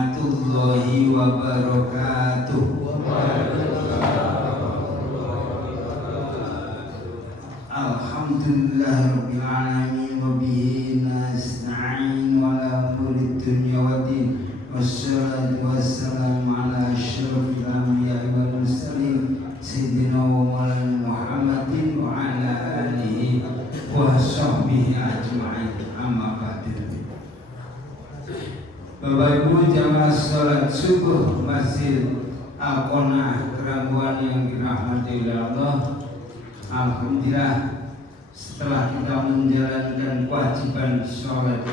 warahmatullahi wabarakatuh. Alhamdulillah rabbil alamin wa bihi nasta'in wa la umuri dunya waddin wassalatu wassalamu ala asyrafil anbiya'i wal mursalin sayyidina wa maulana Muhammadin wa ala alihi wa sahbihi ajma'in. Amma ba'du. Bapak Ibu jamaah salat subuh Masjid Al-Qonah Kerangguan yang dirahmati oleh Allah. Alhamdulillah, setelah kita menjalankan kewajiban sholat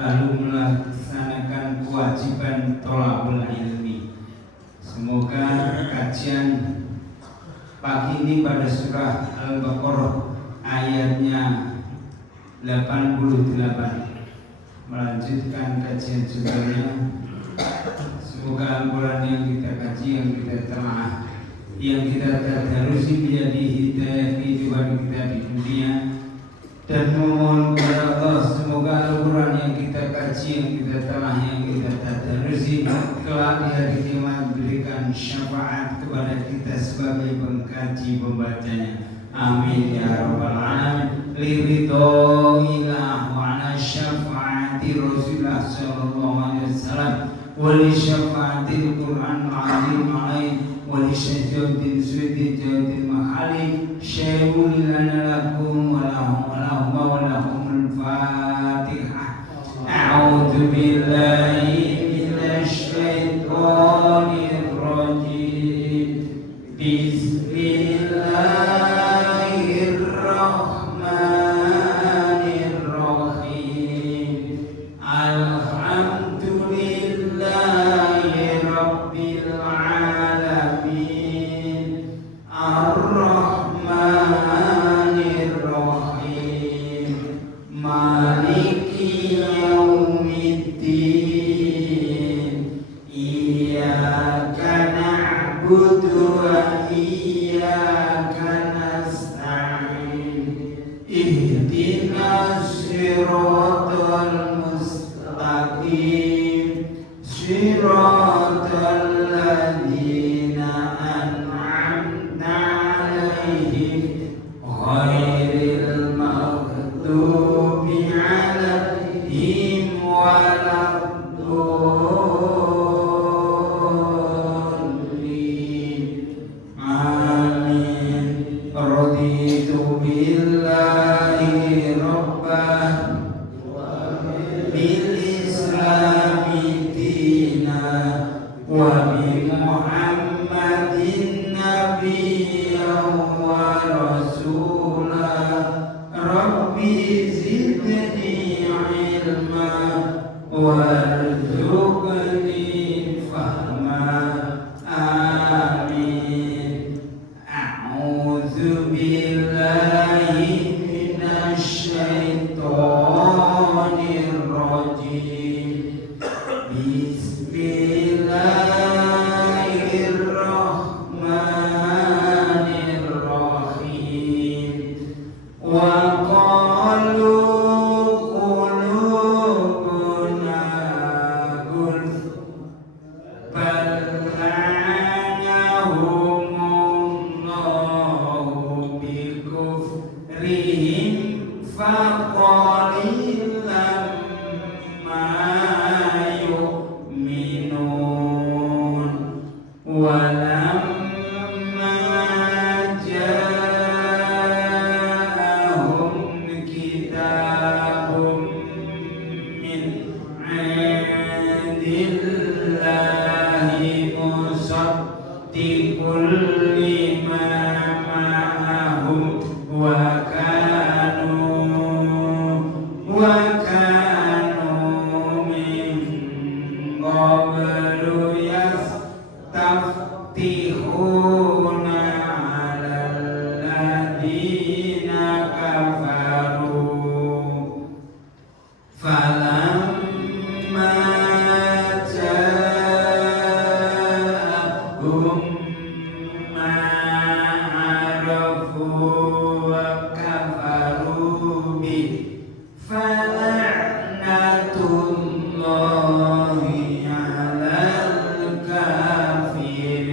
lalu melaksanakan kewajiban thalabul ilmi, semoga kajian pagi ini pada surah Al-Baqarah ayatnya 88 melanjutkan kajian sebelumnya. Semoga Al-Quran yang kita kaji, yang kita telaah, yang kita tadarusi menjadi hidayah kehidupan kita di dunia, dan memohon kepada Allah semoga Al-Quran yang kita kaji, yang kita telah, yang kita tadarusi kelak di hari kiamat berikan syafaat kepada kita sebagai pengkaji pembacanya. Amin ya rabbal alamin. Liridho ilah wa ala syafaati Rasulullah sallallahu alaihi wasallam wa li syafaatil Quran al-azim alaih wa li syajjatin suwiti jawatin mahali syai'un lana lakum wa lahum wa lahumul fatihah. A'udhu billahi minasy syaithanir rajim. Bismillahirrahmanirrahim. Alhamdulillahi rabbil alamin. Ar-Rahmanirrahim. Maliki yaumiddin. Iyyaka na'budu wa iyyaka nasta'in. Ihdinas siratal mustaqim. Siratal ladzina an'amta 'alaihim ghairil maghdubi 'alaihim waladdallin. Amin. Raditu billahi rabban bil islami dina wa bi Muhammadin nabiyyan wa rasula. Rabbi zidni ilma warzuqni fahma. Amin. A'udzu billahi minasy syaithanir rajim. Bismillahirrahmanirrahim. Wa qalu qulubuna gulf bal la'anahumullahu bikufrihim faqalilan ma yu'minun. Walamma ja'ahum kitabun min 'indillahi musaddiqul lima ma'ahum wa kanu min qablu yastaftihuna 'alal ladzina kafaru falamma ja'ahum Allahi 'alal kafirin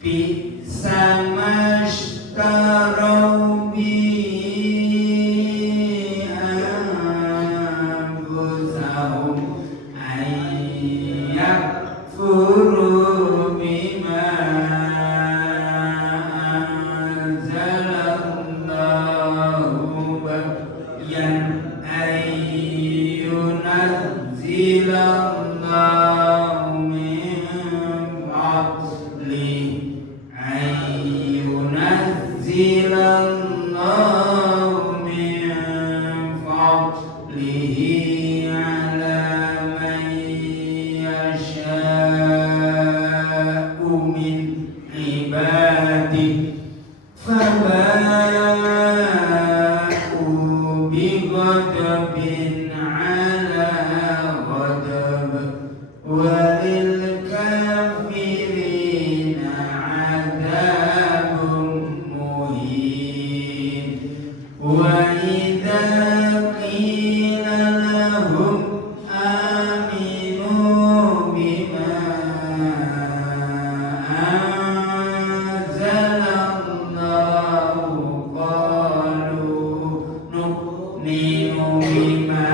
bi'sa mashtaraw bihi anfusahum ayyakfuru bima anzalallahu bagyan ayyunazzilallahu min fadlihi ayyunazzilallahu min fadlihi ala man yasha'u min ibadihi faba'u bighadabin ala ghadab walil kafirina 'adzabun muhin wa idza qila lahum aminu bima anzalallahu qalu nu'minu bima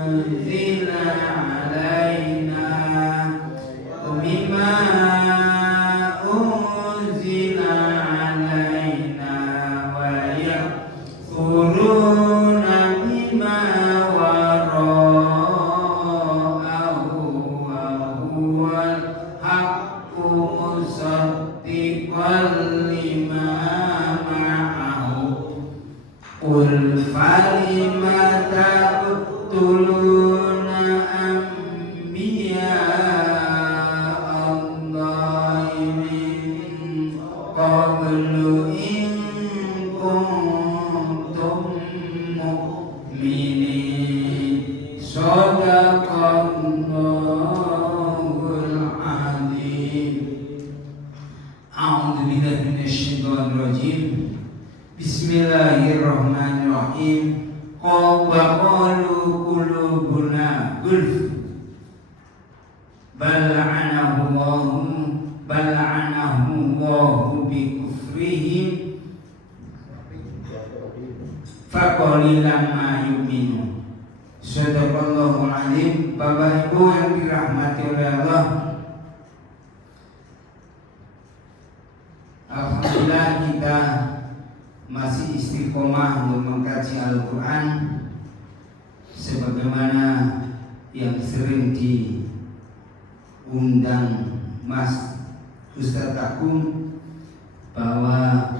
unzila alaina bima unzila alaina wa yakfuruna bima wara'ahu wa huwal haqqu musaddiqan lima ma'ahu qul falima taqtuluna anbiya Allahi min qablu in kuntum mu'minin sadaqallahul azim. A'udzu billahi minasyaitonir rajim. Bismillahirrahmanirrahim. Qalu qulubuna gulf bal la'anahum bi kufrihim faqalilan ma yu'minun. Sadaqallahul azim. Bapak Ibu yang dirahmati oleh Allah, alhamdulillah kita masih istiqomah untuk mengkaji Al-Quran sebagaimana yang sering diundang Mas Ustadz Agung, bahwa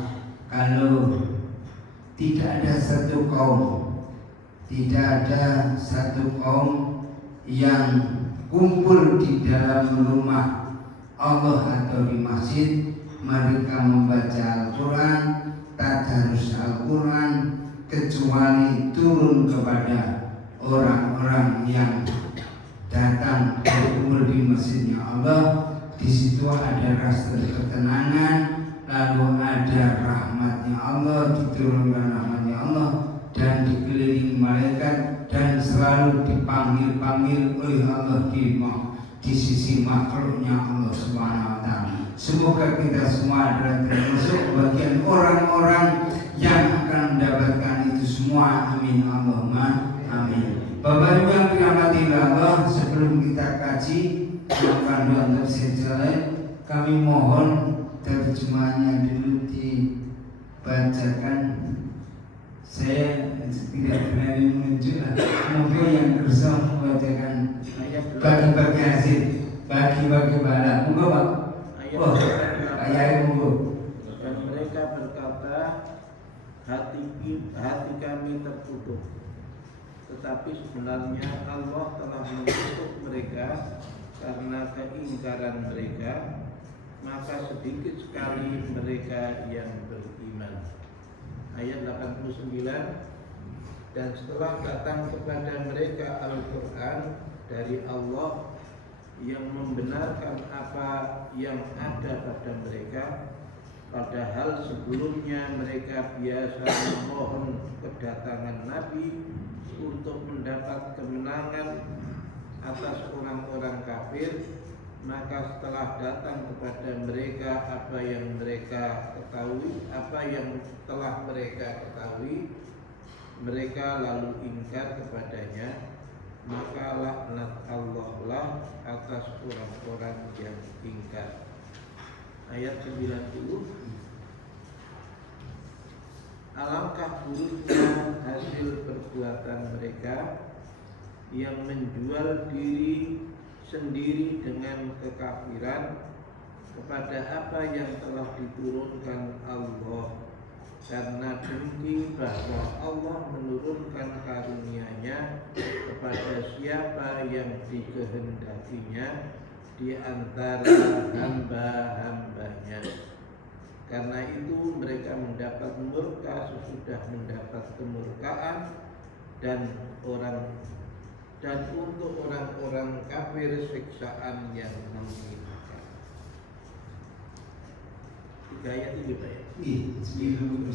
kalau tidak ada satu kaum yang kumpul di dalam rumah Allah atau di masjid, mereka membaca Al-Quran, tadarus Al-Quran, kecuali turun kepada orang-orang yang datang berkumpul di masjidnya Allah. Di situ ada rasa ketenangan, lalu ada rahmatnya Allah, diturunkan rahmatnya Allah, dan dikelilingi malaikat, dan selalu dipanggil-panggil oleh Allah di sisi makhluknya Allah Subhanahu wa Ta'ala. Semoga kita semua adalah termasuk bagian orang-orang yang akan mendapatkan itu semua. Amin Allahumma amin. Bapak Ibu yang dirahmati Allah, sebelum kita kaji panduan tafsir Jalalain, kami mohon terjemahannya dulu dibacakan. Saya tidak berani menunjuk, mungkin yang berusaha membacakan bagi-bagi hasil, bagi-bagi bala. Monggo Pak. Oh, ayat monggo. Dan mereka berkata, hati kami tertutup. Tetapi sebenarnya Allah telah menutup mereka karena keingkaran mereka, maka sedikit sekali mereka yang beriman. Ayat 89. Dan setelah datang kepada mereka Al-Quran dari Allah yang membenarkan apa yang ada pada mereka, padahal sebelumnya mereka biasa memohon kedatangan Nabi untuk mendapat kemenangan atas orang-orang kafir, maka setelah datang kepada mereka apa yang mereka telah mereka ketahui, mereka lalu ingkar kepadanya, maka laknat Allah lah atas orang-orang yang ingkar. Ayat 90. Alangkah buruknya hasil perbuatan mereka yang menjual diri sendiri dengan kekafiran kepada apa yang telah diturunkan Allah, karena dengki bahwa Allah menurunkan karunia-Nya kepada siapa yang dikehendakinya di antara hamba-hambanya. Karena itu mereka mendapat murka sesudah mendapat kemurkaan, dan untuk orang-orang kafir siksaan yang menghinakan. 3 ayat ini Pak ya? Iya, 91.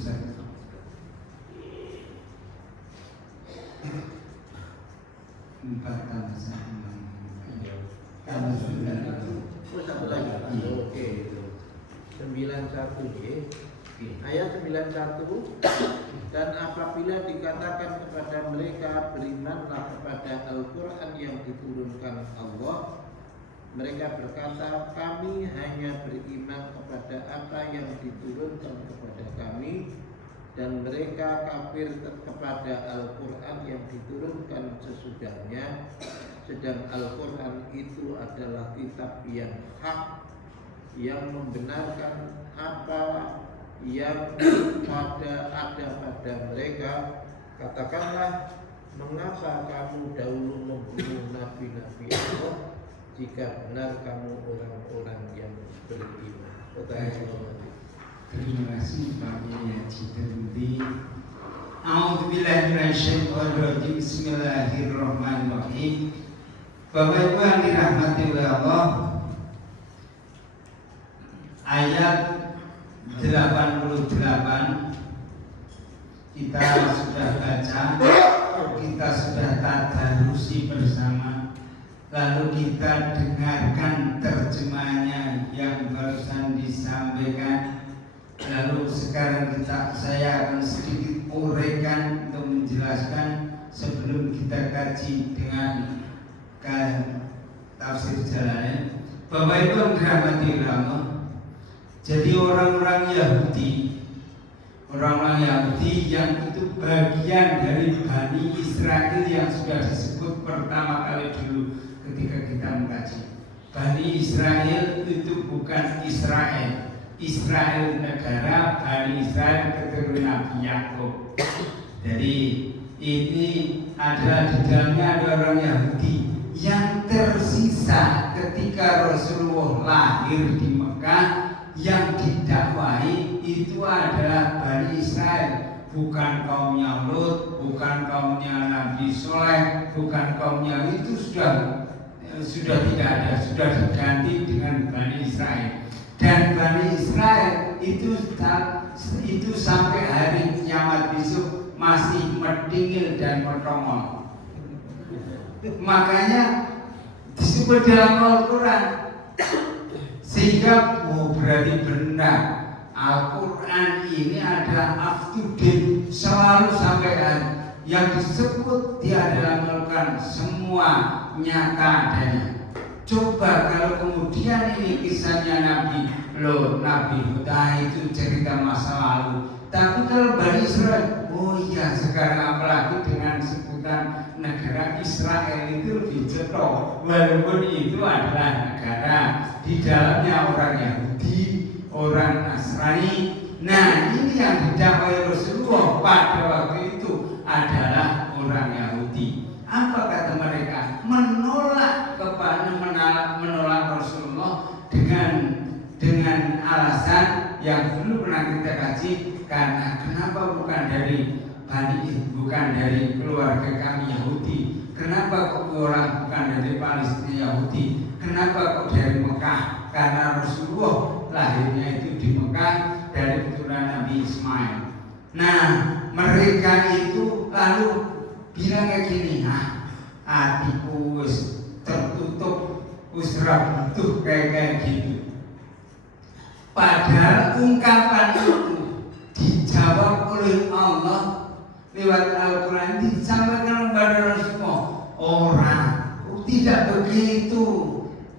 Empat tambah satu. Tambah 9. Oh, satu lagi. Oke. 91 ya. Ayat 91. Dan apabila dikatakan kepada mereka, berimanlah kepada Al-Quran yang diturunkan Allah, mereka berkata, kami hanya beriman kepada apa yang diturunkan kepada kami, dan mereka kafir kepada Al-Quran yang diturunkan sesudahnya, sedang Al-Quran itu adalah kitab yang hak, yang membenarkan apa yang ada pada mereka. Katakanlah, mengapa kamu dahulu membunuh nabi-nabi Allah, jika benar kamu orang-orang yang beriman. Terima kasih Pak Haji Terudi. A'udzubillahi minasyaitonirrajim. Bismillahirrahmanirrahim. Bapak Ibu yang dirahmati oleh Allah, ayat 88 kita sudah baca, kita sudah tadarusi bersama, lalu kita dengarkan terjemahannya yang barusan disampaikan. Lalu sekarang saya akan sedikit uraikan untuk menjelaskan sebelum kita kaji dengan tafsir Jalalain. Bapak Ibu yang dirahmati Allah, jadi orang-orang Yahudi yang itu bagian dari Bani Israel yang sudah disebut pertama kali dulu ketika kita mengkaji. Bani Israel itu bukan Israel negara, Bani Israel keturunan Nabi Yakub. Jadi ini adalah di dalamnya ada orang Yahudi yang tersisa ketika Rasulullah lahir di Mekah. Yang didakwahi itu adalah Bani Israel, bukan kaumnya Lut, bukan kaumnya Nabi Soleh, bukan kaumnya itu sudah tidak ada, sudah diganti dengan Bani Israel. Dan Bani Israel itu sampai hari kiamat besok masih mendingil dan metongol. Makanya disebut dalam Al-Quran. Sehingga berarti benar Al-Quran ini adalah up to date, selalu sampai hari. Yang disebut dia adalah melakukan semua nyata adanya. Coba kalau kemudian ini kisahnya Nabi Hud, itu cerita masa lalu. Tapi kalau Bani Israel, oh iya, sekarang apalagi dengan sebutan negara Israel itu lebih cetok. Walaupun itu adalah negara, di dalamnya orang Yahudi, orang Nasrani. Nah, ini yang didakwai Rasulullah pada waktu itu adalah orang Yahudi. Apa kata mereka? Menolak Rasulullah dengan alasan yang dulu pernah kita kaji, karena kenapa bukan dari keluarga kami Yahudi? Kenapa kok orang bukan dari Palestina Yahudi? Kenapa kok dari Mekah? Karena Rasulullah lahirnya itu di Mekah dari keturunan Nabi Ismail. Nah, mereka itu lalu bilang kayak gini, hatiku wis tertutup, wis ra butuh kayak gitu. Padahal ungkapan itu dijawab oleh Allah lewat Al-Quran, disampaikan kepada Rasulullah. Orang tidak begitu.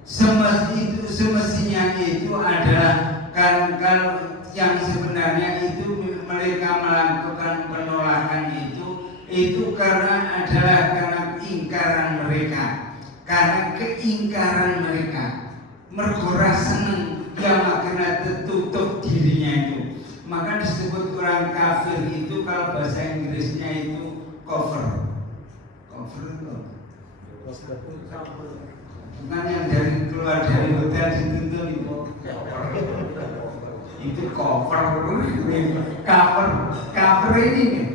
Semestinya itu adalah kalau yang sebenarnya itu mereka melakukan penolakan itu karena ingkaran mereka, karena keingkaran mereka. Mergora seneng yang akhirnya tertutup dirinya itu, maka disebut orang kafir itu kalau bahasa Inggrisnya itu cover itu bukan yang dari keluar dari hotel dituntun itu cover ini nih,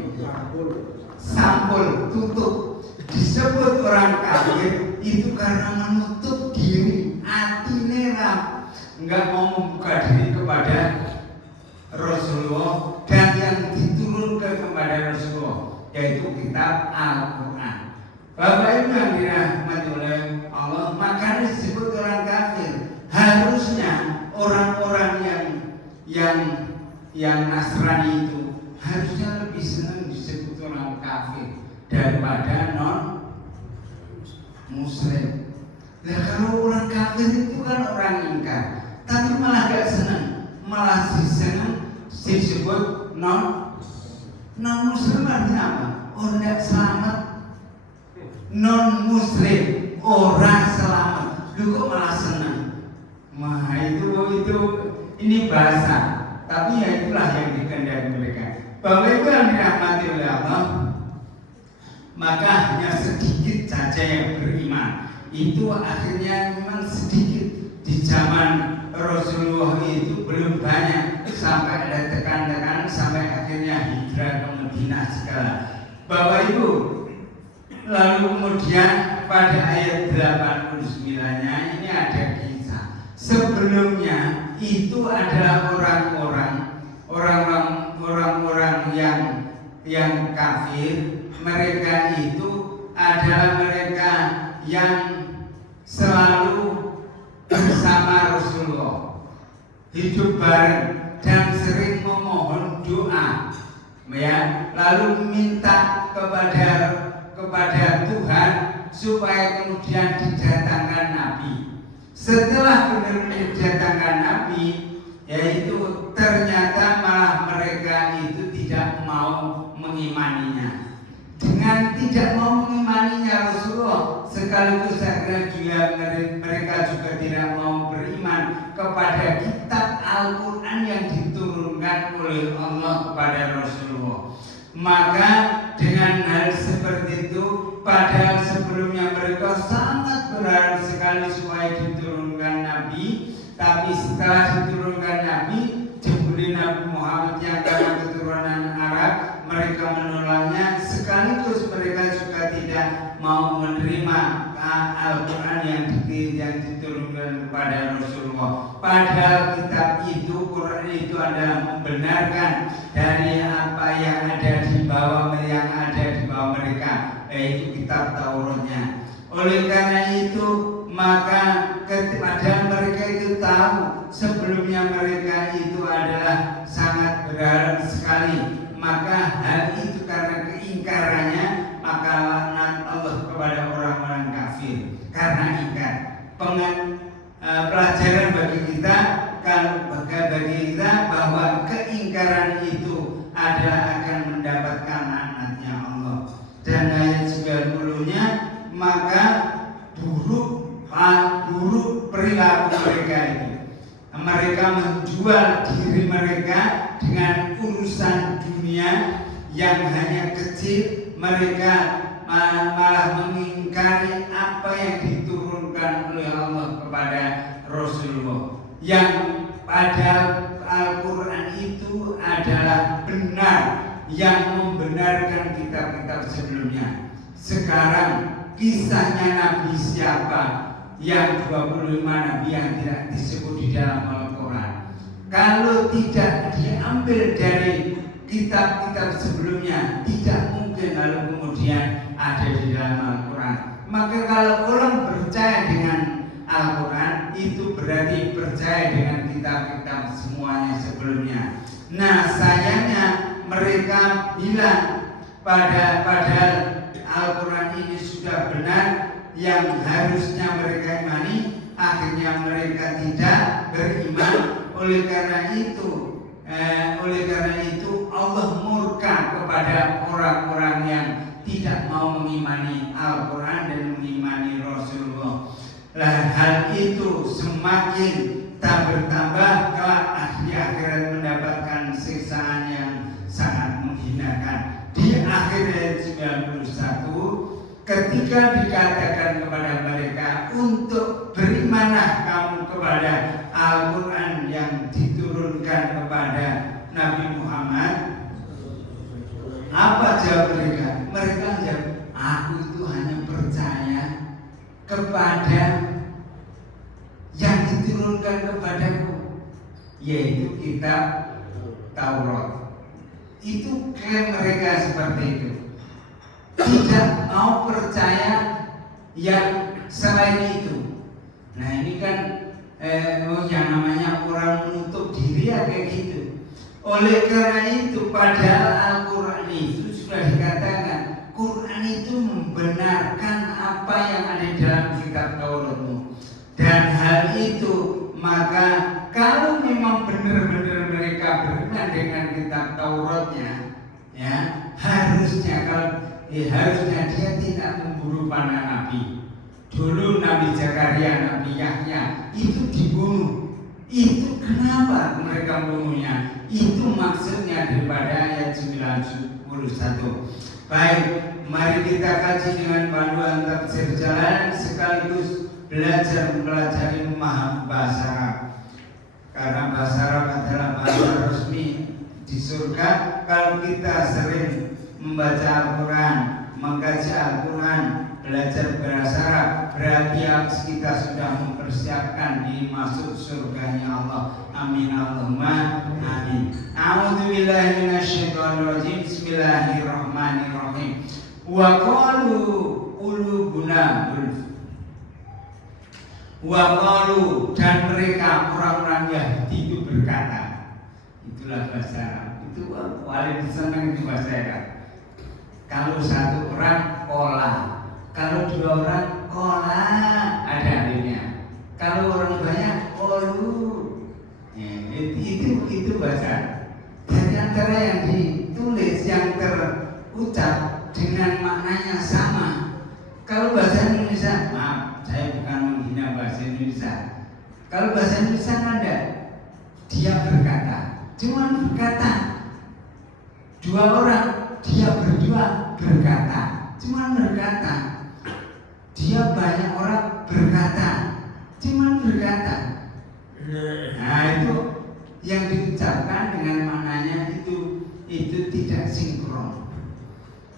sampul tutup. Disebut orang kafir itu karena menutup diri, hatinya nggak mau membuka diri kepada Rasulullah dan yang diturunkan kepada Rasulullah, yaitu kitab Al-Quran. Bapak Ibu yang dirahmati oleh Allah, makanya disebut orang kafir. Harusnya orang-orang yang Nasrani itu harusnya lebih senang disebut orang kafir daripada non Muslim. Nah, kalau orang kafir itu kan orang ingkar, tapi malah gak senang, malah senang disebut non Muslim. Artinya apa? Orang tidak selamat. Non Muslim, orang selamat. Lu kok malah senang? Nah itu ini bahasa, tapi ya itulah yang dikehendaki mereka. Bahwa itu yang dirahmati oleh Allah, maka hanya sedikit saja yang beriman. Itu akhirnya memang sedikit. Di zaman Rasulullah itu belum banyak, sampai ada tekan-tekan sampai akhirnya hijrah ke Madinah segala. Bapak Ibu, lalu kemudian pada ayat 89-nya ini ada kisah. Sebelumnya itu adalah orang-orang yang kafir. Mereka itu adalah mereka yang selalu bersama Rasulullah, hidup bareng dan sering memohon doa, ya, lalu minta kepada Tuhan supaya kemudian didatangkan Nabi. Setelah benar-benar didatangkan Nabi, yaitu ternyata malah mereka itu tidak mau mengimaninya. Dengan tidak mau mengimaninya Rasulullah, sekaligus akhirnya juga mereka juga tidak mau beriman kepada kitab Al-Quran yang diturunkan oleh Allah kepada Rasulullah. Maka dengan hal seperti itu, padahal sebelumnya mereka sangat berharap sekali supaya diturunkan Nabi, tapi setelah diturunkan Nabi, jebule Nabi Muhammad yang karena keturunan Arab, mereka menolaknya, sekaligus mereka juga tidak mau menerima Al-Quran yang diturunkan kepada Rasulullah. Padahal kitab itu, Quran itu adalah membenarkan dari apa yang ada di bawah mereka, yaitu kitab Tauratnya. Oleh karena itu, maka padahal mereka itu tahu sebelumnya mereka itu adalah sangat berharap sekali. Maka hal itu karena keingkarannya, maka laknat Allah kepada orang-orang kafir karena ingkar. Pelajaran bagi kita bahwa keingkaran itu adalah akan mendapatkan laknatnya Allah. Dan ayat 90-nya, maka buruk perilaku mereka itu. Mereka menjual diri mereka dengan urusan dunia yang hanya kecil. Mereka malah mengingkari apa yang diturunkan oleh Allah kepada Rasulullah, yang padahal Al-Quran itu adalah benar, yang membenarkan kitab-kitab sebelumnya. Sekarang kisahnya Nabi siapa? Yang 25 Nabi yang tidak disebut di dalam Al-Quran. Kalau tidak diambil dari kitab-kitab sebelumnya, tidak mungkin mungkin lalu kemudian ada di dalam Al-Quran. Maka kalau orang percaya dengan Al-Quran, itu berarti percaya dengan kitab-kitab semuanya sebelumnya. Nah, sayangnya mereka bilang padahal Al-Quran ini sudah benar, yang harusnya mereka imani, akhirnya mereka tidak beriman. Oleh karena itu Allah murka kepada orang-orang yang tidak mau mengimani Al-Quran dan mengimani Rasulullah. Hal itu semakin tak bertambah kelak di akhirat mendapatkan siksaan yang sangat menghinakan. Di akhir ayat 91, ketika dikatakan kepada mereka untuk berimanlah kamu kepada Al-Quran yang diturunkan kepada Nabi Muhammad, apa jawab mereka? Mereka jawab, aku itu hanya percaya kepada yang diturunkan kepadaku, yaitu kitab Taurat. Itu klaim mereka seperti itu. Tidak mau percaya yang selain itu. Nah, ini kan yang namanya orang menutup diri ya kayak gitu. Oleh karena itu, padahal Al-Quran itu sudah dikatakan, Quran itu membenarkan apa yang ada dalam kitab Tauratmu. Dan hal itu, maka kalau memang benar-benar mereka beriman dengan kitab Tauratnya, ya harusnya dia tidak membunuh para nabi. Dulu Nabi Zakaria, Nabi Yahya itu dibunuh. Itu kenapa mereka membunuhnya? Itu maksudnya daripada ayat 91. Baik, mari kita kaji dengan panduan tafsir jalan sekaligus belajar mempelajari memahami bahasa Arab. Karena bahasa Arab adalah bahasa resmi di surga. Kalau kita sering membaca Al-Quran, mengkaji Al-Quran, belajar bahasa Arab, berarti kita sudah mempersiapkan diri masuk surganya Allah. Amin Allahumma amin. A'udzubillahi minasyaitonirrajim. Bismillahirrahmanirrahim. Wa qalu qulubuna gulf. Wa qalu, dan mereka orang-orang Yahudi itu berkata, itulah bahasa Arab. Itu paling senang itu bahasa Arab. Kalau satu orang kola, kalau dua orang kola, ada artinya. Kalau orang banyak kolu, itu bahasa. Jadi antara yang ditulis yang terucap dengan maknanya sama. Kalau bahasa Indonesia, maaf, saya bukan menghina bahasa Indonesia. Kalau bahasa Indonesia ada, dia berkata, cuma berkata. Dua orang, dia berdua berkata, cuma berkata. Dia banyak orang berkata, cuma berkata. Nah, itu yang diucapkan dengan maknanya itu tidak sinkron.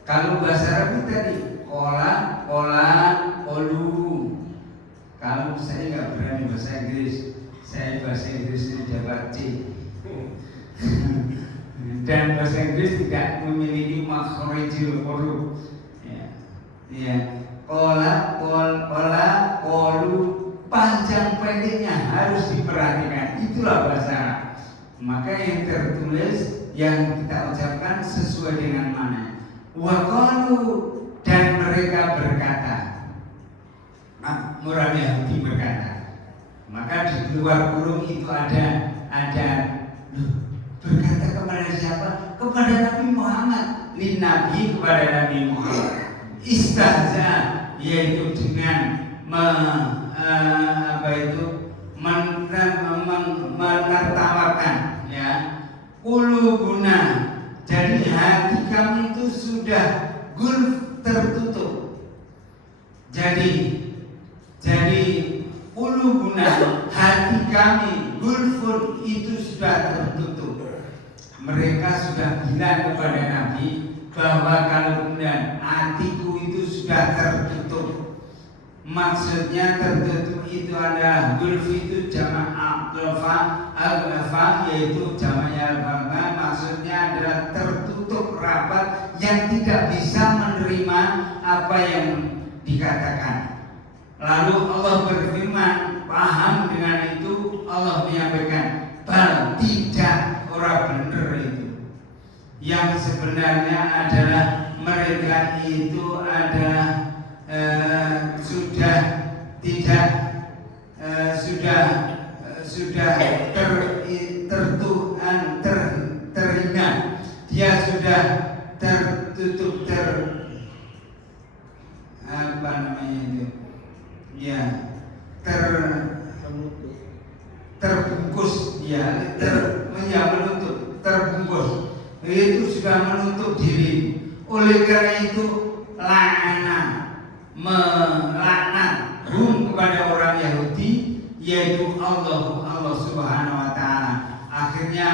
Kalau bahasa Arab tadi kola, kolu. Kalau saya nggak berani bahasa Inggris, saya bahasa Inggrisnya dapat C. Dan bahasa Inggris tidak memiliki makhrajul huruf. Ya. Kola, kolu, panjang pendeknya harus diperhatikan. Itulah bahasa Arab. Maka yang tertulis yang kita ucapkan sesuai dengan mana. Wa qalu, dan mereka berkata. Orang Yahudi berkata. Maka di luar kurung itu ada berkata kepada siapa? Kepada Nabi Muhammad. Lin Nabi, kepada Nabi Muhammad. Istahza, yaitu dengan menertawakan, ya. Qulubuna, jadi hati kami itu sudah gulf, tertutup. Jadi qulubuna, hati kami gulfun, itu sudah tertutup. Mereka sudah bilang kepada Nabi bahwa kalau kemudian hatiku itu sudah tertutup, Maksudnya tertutup itu adalah gulfi itu jamak al-ghafa, yaitu jamaknya al-ghafa. Maksudnya adalah tertutup rapat yang tidak bisa menerima apa yang dikatakan. Lalu Allah berfirman, paham dengan itu, Allah menyampaikan, bal tidak, orang benar itu. Yang sebenarnya adalah mereka itu adalah sudah tidak terhina, dia sudah tertutup apa namanya itu ya terbungkus ya menutup terbungkus itu sudah menutup diri. Oleh karena itu melaknat kepada orang Yahudi, yaitu Allah Subhanahu wa taala. Akhirnya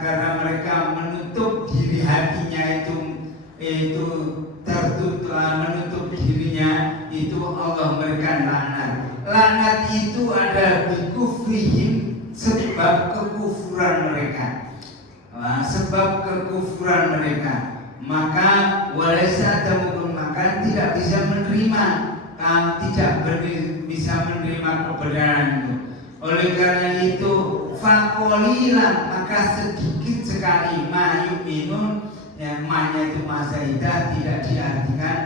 karena mereka menutup diri hatinya itu tertutup, menutup dirinya, itu Allah memberikan laknat. Laknat itu ada bikufrihim, sebab kekufuran mereka. Sebab kekufuran mereka, maka walaysa tamukum, maka tidak bisa menerima, bisa menerima kebenaran itu. Oleh karena itu faqalilan, maka sedikit sekali mayuminun, yang ma-nya itu mazaidah, tidak diartikan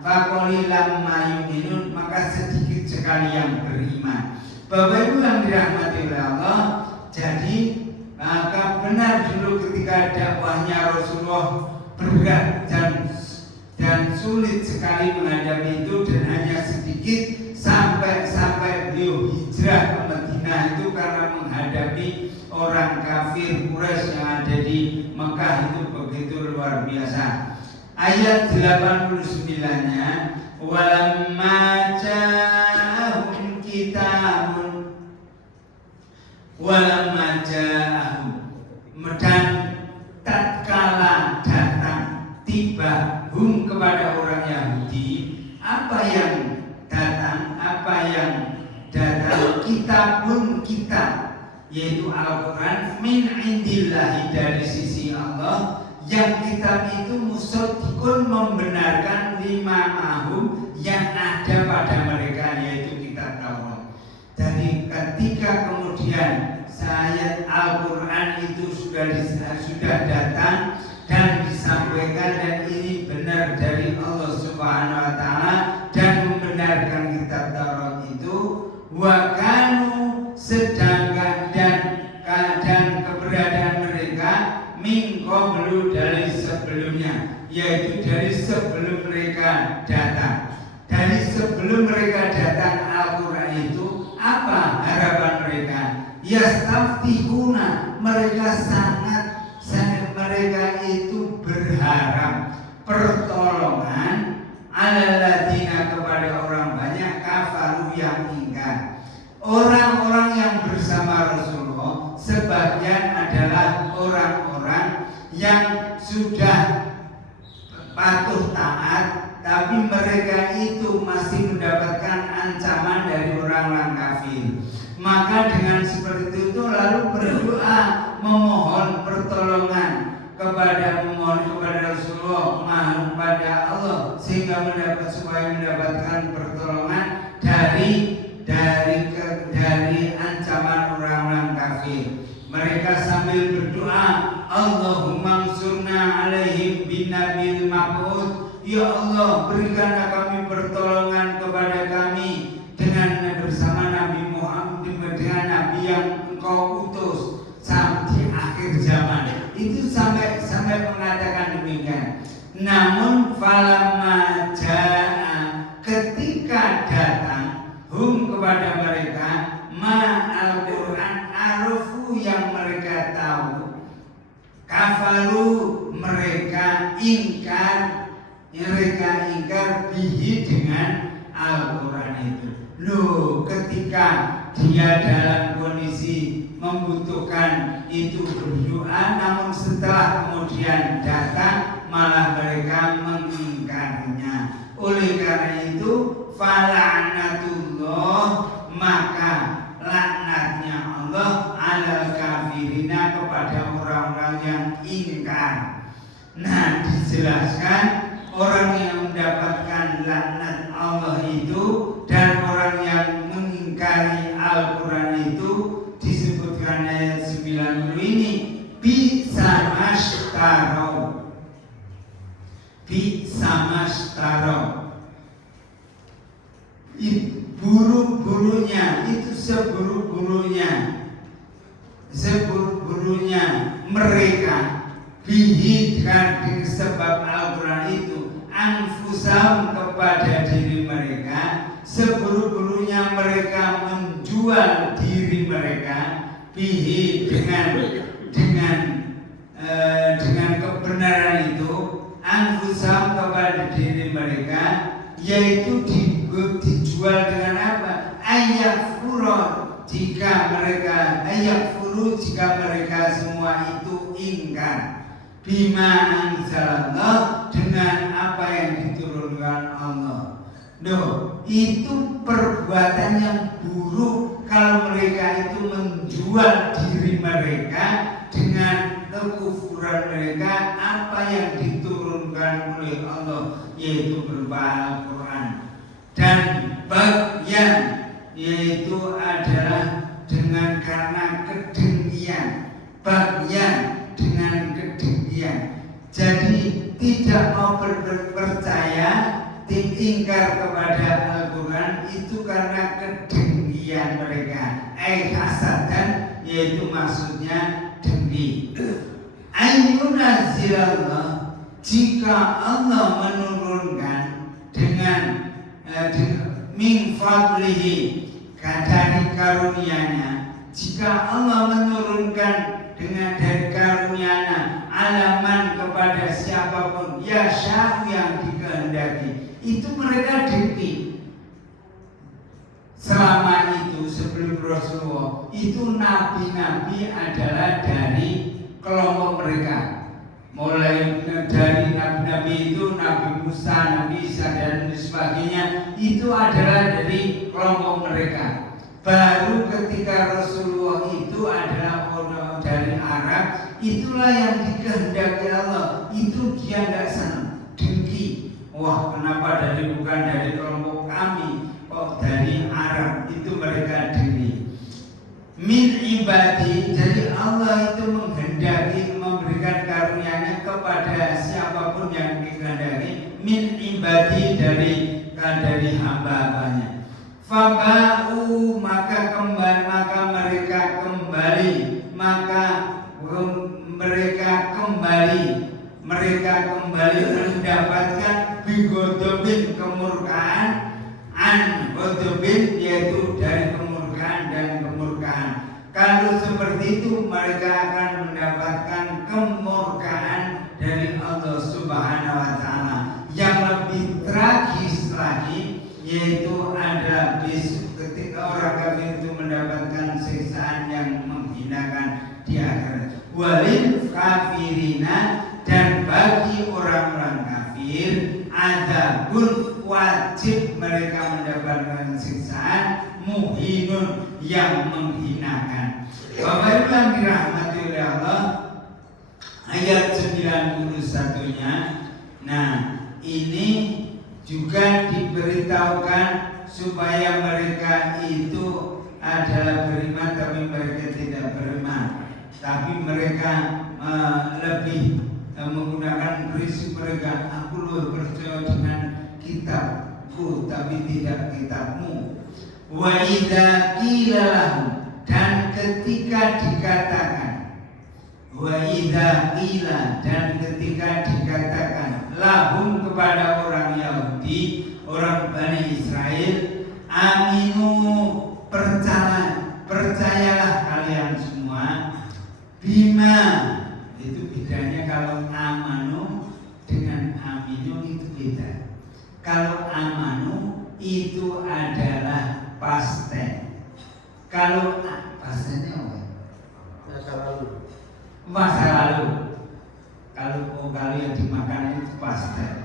faqalilan mayuminun, maka sedikit sekali yang beriman. Bapak Ibu yang dirahmati oleh Allah, jadi maka benar dulu ketika dakwahnya Rasulullah berat dan sulit sekali menghadapi itu, dan hanya sedikit sampai beliau hijrah ke Madinah itu karena menghadapi orang kafir Quraisy yang ada di Mekah itu begitu luar biasa. Ayat 89-nya, walamma ja'ahum kitabun, walamma ja'ahum, dan tatkala datang tiba kepada orang Yahudi, apa yang datang kitab, yaitu Al-Quran, min indillahi, dari sisi Allah, yang kitab itu musaddiqun, membenarkan lima ma'hum, yang ada pada mereka, yaitu kitab Taurat. Jadi ketika kemudian ayat Al-Quran itu sudah datang dan disampaikan, dan ini benar dari Allah Subhanahu wa taala, dan membenarkan kitab Taurat itu, wa kanu, sedangkan dan keberadaan mereka min qablu, dari sebelumnya, yaitu dari sebelum mereka datang. Dari sebelum mereka datang Al-Quran itu, apa harapan mereka? Yastaftihuna, mereka mereka itu berharap pertolongan, alaladina, kepada orang banyak, kafaru, yang ingkar. Orang-orang yang bersama Rasulullah sebagian adalah orang-orang yang sudah patuh taat, tapi mereka itu masih mendapatkan ancaman dari orang-orang kafir. Maka dengan seperti itu lalu berdoa, memohon pertolongan kepada Rasulullah, mohon kepada Allah, sehingga supaya mendapatkan pertolongan dari ancaman orang-orang kafir. Mereka sambil berdoa, Allahumma ansurna alaihim binabil maqud, ya Allah, berikanlah kami pertolongan kepada kami dengan bersama Nabi Muhammad, dengan Nabi yang Engkau utus sampai akhir zaman. Itu sampai mengatakan demikian. Namun falamma jaa, ketika datang kepada mereka Al-Quran, arufu, yang mereka tahu, kafaru, mereka ingkar bihi, dengan Al-Quran itu. Loh, ketika dia dalam kondisi membutuhkan itu berdoa, namun setelah kemudian datang malah mereka mengingkarinya. Oleh karena itu fala'natullah, maka laknatnya Allah alal kafirina, kepada orang-orang yang ingkar. Nah, dijelaskan orang yang mendapatkan laknat Allah itu dan orang yang mengingkari Al-Quran itu disebutkan ayat 90 ini, bisa mastarau, buruk-buruknya itu, seburuk-buruknya mereka, bihi dengan sebab Al-Quran itu, anfusam kepada diri mereka, seburuk-buruknya mereka menjual diri mereka, bihi dengan kebenaran itu, anfusam kepada diri mereka, yaitu dijual dengan apa? Jika mereka semua itu ingkar, bima anzalallah, dengan apa yang diturunkan Allah. Itu perbuatan yang buruk kalau mereka itu menjual diri mereka dengan kekufuran mereka apa yang diturunkan oleh Allah, yaitu berupa Al-Quran. Dan bagian yaitu adalah dengan karena kedengkian, jadi tidak mau percaya, ingkar kepada Al-Quran itu karena kedengkian mereka, hasadan, yaitu maksudnya dengki. Ayyunazzilallah, jika Allah menurunkan dengan min fadlihi, dari karunia-Nya, jika Allah menurunkan dengan dari karunia-Nya alaman kepada siapapun, ya syah, yang dikehendaki, itu mereka dengki. Selama itu sebelum Rasulullah itu nabi-nabi adalah dari kelompok mereka. Mulai dari nabi-nabi itu, Nabi Musa, Nabi Isa dan sebagainya, itu adalah dari kelompok mereka. Baru ketika Rasulullah itu adalah orang dari Arab, itulah yang dikehendaki Allah. Itu dia nggak senang, dengki. Wah, kenapa bukan dari kelompok kami, kok dari Arab? Itu mereka dengki. Min ibadi, jadi Allah itu menghendaki memberikan karunia-Nya kepada siapapun yang dikehendaki. Min ibadi, dari hamba-hambanya. Faba'u, maka mereka kembali mendapatkan bigodobin, kemurkaan, godobin, yaitu dari kemurkaan dan kemurkaan. Kalau seperti itu mereka akan mendapatkan kemurkaan dari Allah Subhanahu wa Ta'ala. Yang lebih tragis lagi, yaitu ada besok ketika orang kafir itu mendapatkan siksaan yang menghinakan di akhirat. Walil kafirina, dan bagi orang-orang kafir, adzabun, wajib mereka mendapatkan siksaan, muhinun, yang menghinakan. Bapak Ibu yang dirahmati oleh Allah, ayat 91-nya, nah ini juga diberitahukan supaya mereka itu adalah beriman, tapi mereka tidak beriman, tapi mereka lebih menggunakan prinsip mereka, aku lebih percaya dengan kitabku tapi tidak kitabmu. Wa idza qila lahum, dan ketika dikatakan, wa idza qila, dan ketika dikatakan, lahum, kepada orang Yahudi, orang Bani Israel, aminu, percayalah kalian semua, bima, itu bedanya. Kalau amanu dengan aminu itu beda. Kalau amanu itu adalah past tense. Kalau past tense apa? Masa lalu. Kalau yang dimakan itu past tense.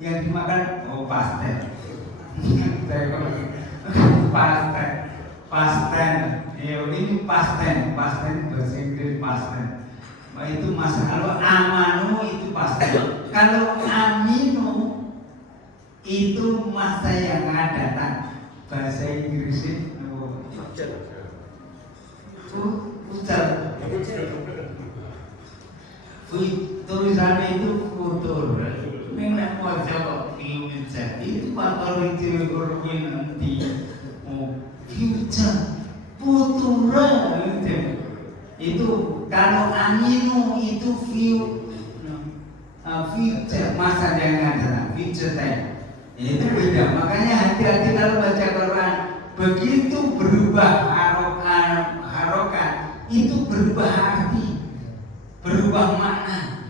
yang dimakan pastel. Pasten, ini pasten bahasa Inggris pasten. Nah, itu masalah amanu itu pasten. Kalau aminu itu masa yang akan datang. Bahasa Inggrisnya future. Tulisannya itu futur. Memang wajah future itu faktor itu nanti. Future, futura itu kalau aminu itu future masa yang akan datang, future time. Itu beda. Makanya hati-hati kalau baca Quran, begitu berubah harokat itu berubah arti, berubah makna.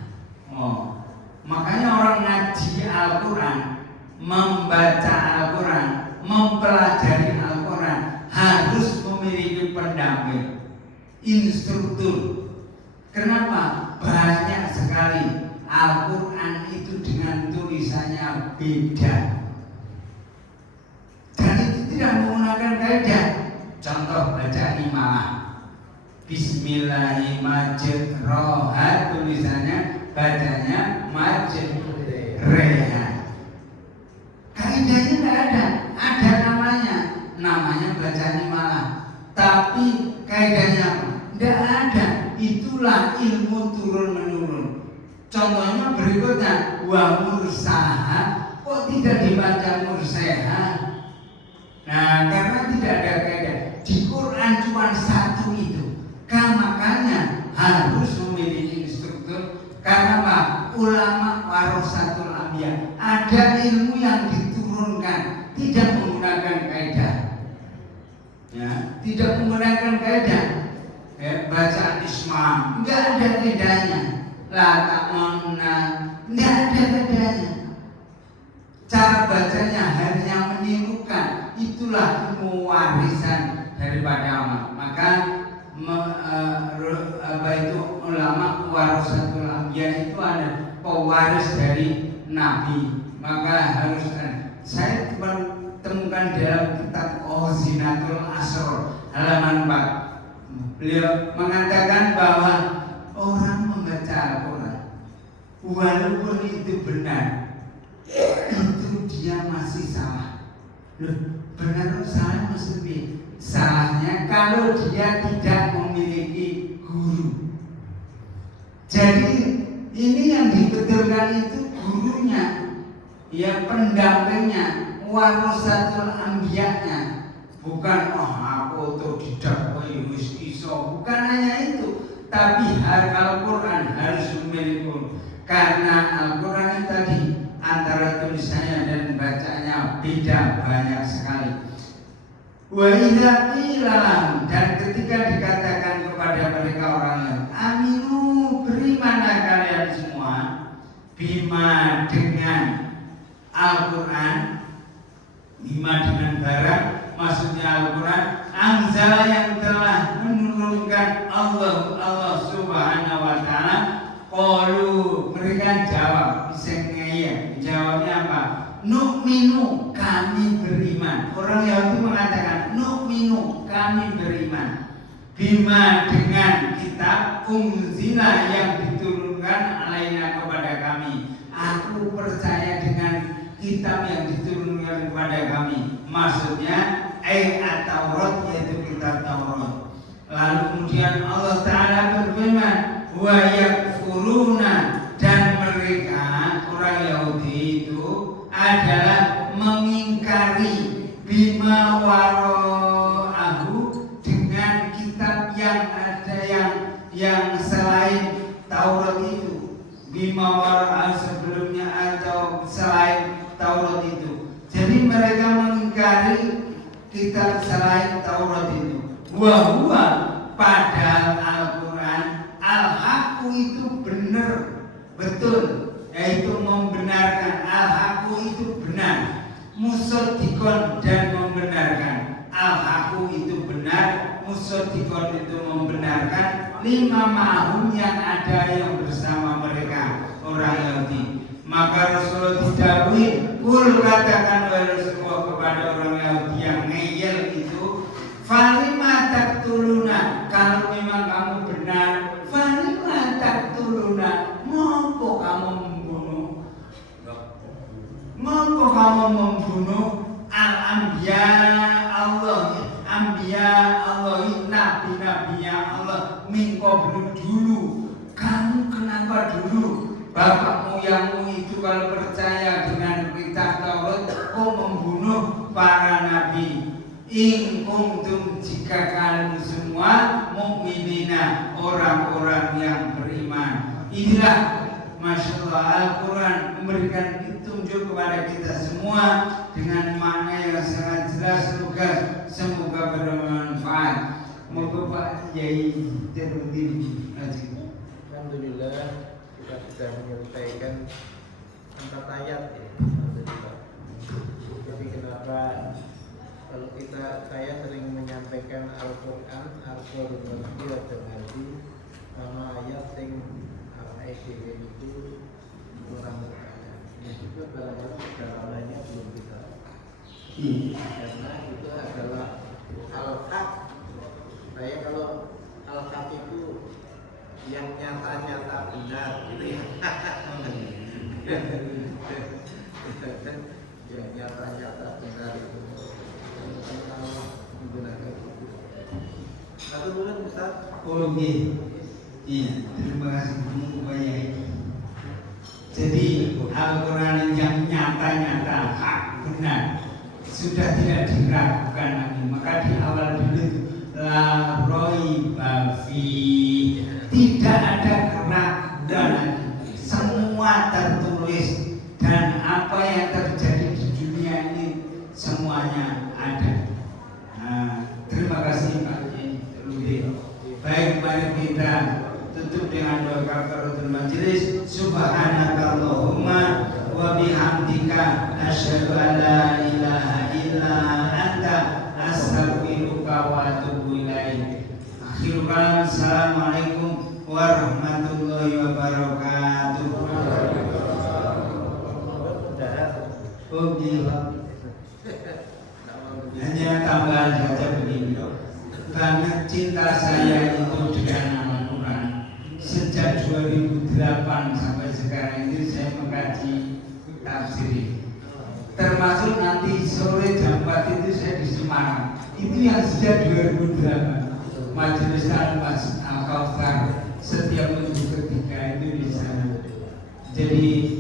Makanya orang ngaji Al-Quran, membaca Al-Quran, mempelajari Al-Quran harus memiliki pendamping, instruktur. Kenapa? Banyak sekali Al-Quran itu dengan tulisannya beda dan itu tidak menggunakan kaidah. Contoh baca imalah Bismillahirrahmanirrahim, tulisannya bacanya majreha. Kaidahnya tidak ada. Ada namanya baca imalah, tapi kaidahnya tidak ada. Itulah ilmu turun menurun. Contohnya berikutnya, wa mursaha, kok tidak dibaca mursaha? Nah, karena tidak ada kaidah. Di Quran cuma satu itu. Makanya harus memiliki instruktur. Karena apa? Ulama warasatul anbiya. Ada ilmu yang diturunkan, tidak menggunakan kaidah. Ya, tidak menggunakan kaidah. Bacaan Islam enggak ada kaidahnya. La ta'manna enggak ada kaidahnya. Cara bacanya hanya menirukan. Itulah ilmu warisan daripada amal. Maka itu ulama warasatul anbiya itu ada pewaris dari nabi. Maka harus saya temukan dalam kitab Zinatul Asrar halaman 4. Beliau mengatakan bahwa orang membaca Al-Quran walaupun itu benar, itu dia masih salah. Loh, benar atau salah maksudnya? Salahnya kalau dia tidak memiliki guru. Jadi ini yang dibetulkan itu gurunya, ya pendampingnya, warasatul anbiya'nya. Bukan aku otodidak wis iso, bukan hanya itu, tapi Al-Quran harus memiliki guru. Karena Al-Quran tadi antara tulisannya dan bacanya beda banyak sekali. Wa idza qila lahum, dan ketika dikatakan kepada mereka orang yang aminu, berimanlah kalian semua, bima dengan Al-Quran, bima dengan barang, maksudnya Al-Quran, anzala yang telah menurunkan Allah Subhanahu wa ta'ala. Qalu, mereka jawab, jawabnya apa? Nu'minu, kami beriman. Orang Yahudi mengatakan nu'minu, kami beriman. Bima dengan kitab unzila yang diturunkan alaina kepada kami. Aku percaya dengan kitab yang diturunkan kepada kami. Maksudnya At-Taurat, yaitu kitab Taurat. Lalu kemudian Allah Ta'ala berfirman, wa yakfuruna, dan mereka orang Yahudi itu adalah mengingkari bima wara'ahu, dengan kitab yang ada yang selain Taurat itu. Bima wara'ahu sebelumnya atau selain Taurat itu. Jadi mereka mengingkari kitab selain Taurat itu. Wa padahal Al-Quran al-haqqu itu benar, betul, yaitu membenarkan. Al-haqqu itu benar, musaddiqon, dan membenarkan. Al-haqqu itu benar, musaddiqon itu membenarkan. Lima ma'hum, yang ada yang bersama mereka orang Yahudi. Maka Rasulullah didhawuhi bapak moyangmu itu kalau percaya dengan kitab Taurat kok membunuh para nabi. In kuntum jika kalian semua mukminina, orang-orang yang beriman. Inilah Masya Allah, Al-Quran memberikan petunjuk kepada kita semua dengan makna yang sangat jelas. Semoga bermanfaat. Moga Pak Yai Terudin. Alhamdulillah kita sudah menyelesaikan 4 ayat ya. Alhamdulillah. Jadi kenapa kalau saya sering menyampaikan Al-Quran sama ayat yang IDW itu kurang berkaya. Ini juga barangkali kedalamannya belum kita. Karena itu adalah al-haq. Saya kalau al-haq itu yang nyata-nyata benar gitu ya. Yang nyata-nyata benar itu. Menggunakan itu. Satu bulan Ustaz. Oh iya, terima kasih Pak Yai. Jadi Al-Quran yang nyata-nyata hak benar sudah tidak diragukan lagi. Maka di awal dulu la raiba fi, tidak ada keraguan lagi. Semua tertulis dan apa yang terjadi di dunia ini semuanya ada. Nah, terima kasih Pak Yai. Baik, mari kita tutup dengan doa kafaratul majelis. Subhanakallahumma wa bihamdika asyhadu an la ilaha illa anta astaghfiruka wa atubu ilaik. Akhirul kalam, assalamualaikum warahmatullahi wabarakatuh. Hanya tambahan saja begini, banget cinta saya itu dengan Al-Quran. Sejak 2008 sampai sekarang ini saya mengkaji tafsir. Termasuk nanti sore jam 4 itu saya di Semarang. Itu yang sejak 2008. Majelis Al-Kautsar setiap minggu ketiga itu di sana. Jadi